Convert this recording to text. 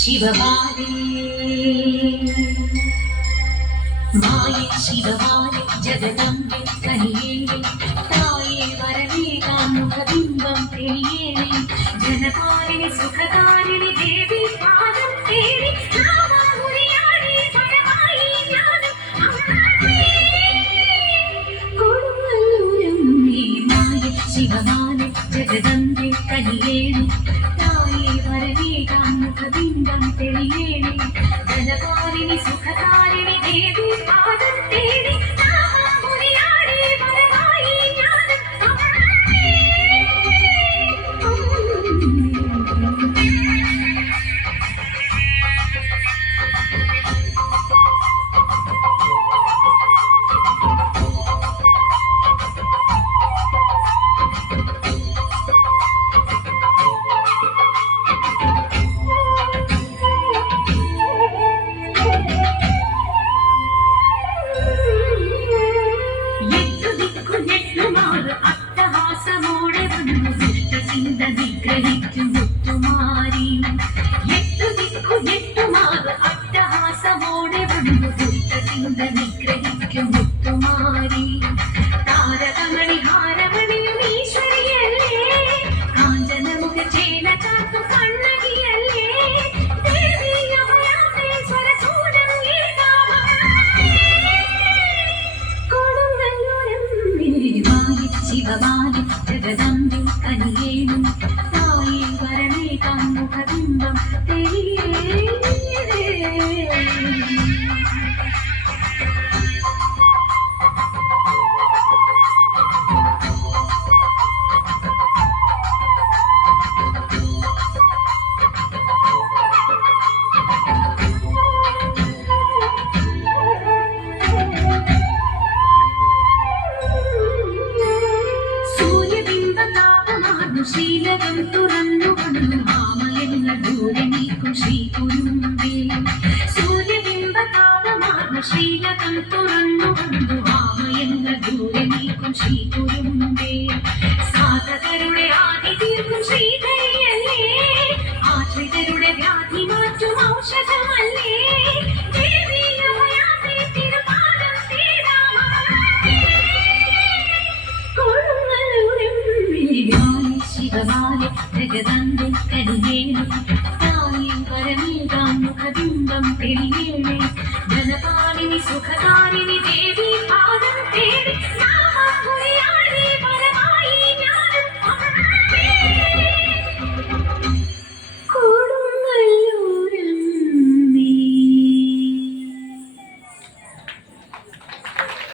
ശിവമാലേ മായേ ശിവമാലേ ജഗദംബേ കനിയേണേ തായേ വരവേ കാമുകബിംബം തെളിയേണേ ജനപാലിനി സുഖകാരിണി ദേവി പാദം തേടി നാമമുറിയാടി ഫലമായി ജ്ഞാനം കൊടുങ്ങല്ലൂരമ്മേ മായേ ശിവമാലേ ജഗദംബേ കനിയേണേ തായേ വരവേ കാമുകബിംബം തെളിയേണേ ജനപാലിനി സുഖകാരിണി ദേവി പാദം തേടി നാമമുറിയാടി ഫലമായി ജ്ഞാനം അട്ടഹാസമോടെ വന്നു ദുഷ്ടചിന്ത നിഗ്രഹിക്കും മുത്തുമാരി എട്ടുമാറ് അട്ടഹാസമോടെ വന്നു ദുഷ്ടചിന്ത നിഗ്രഹിക്കും മുത്തുമാരി താരകമണി ഹാരമണിയും ഈശ്വരിയല്ലേ കാഞ്ചനമുഖ ചേല ചാത്തു കണ്ണകിയല്ലേ ദേവി അഭയാമേ സ്വരസൂനം ശിവമാലേ ജഗദംബേ കനിയേണേ തായേ വരണേ കാമുകബിംബം തെളിയേണേ ശ്രീലകം തുറന്നു വന്നു മാമയങ്ങൾ ദൂരെ നീക്കും ശ്രീകുരുമ്പേ സൂര്യബിംബതാപമാർന്ന ശ്രീലകം തുറന്നു വന്നു മാമയങ്ങൾ ദൂരെ നീക്കും ശ്രീകുരുമ്പേ സാധകരുടെ ആദി തീർക്കും ശ്രീധരിയല്ലേ ആശ്രിതരുടെ വ്യാധി മാറ്റും ഔഷധമല്ലേ ദേവി അഭയാമേ തിരുപാദം ശിവമാലേ ജഗദംബേ കനിയേണേ തായേ വരമേ കാമുകബിംബം തെളിയേണേ ജനപാലിനി സുഖകാരിണി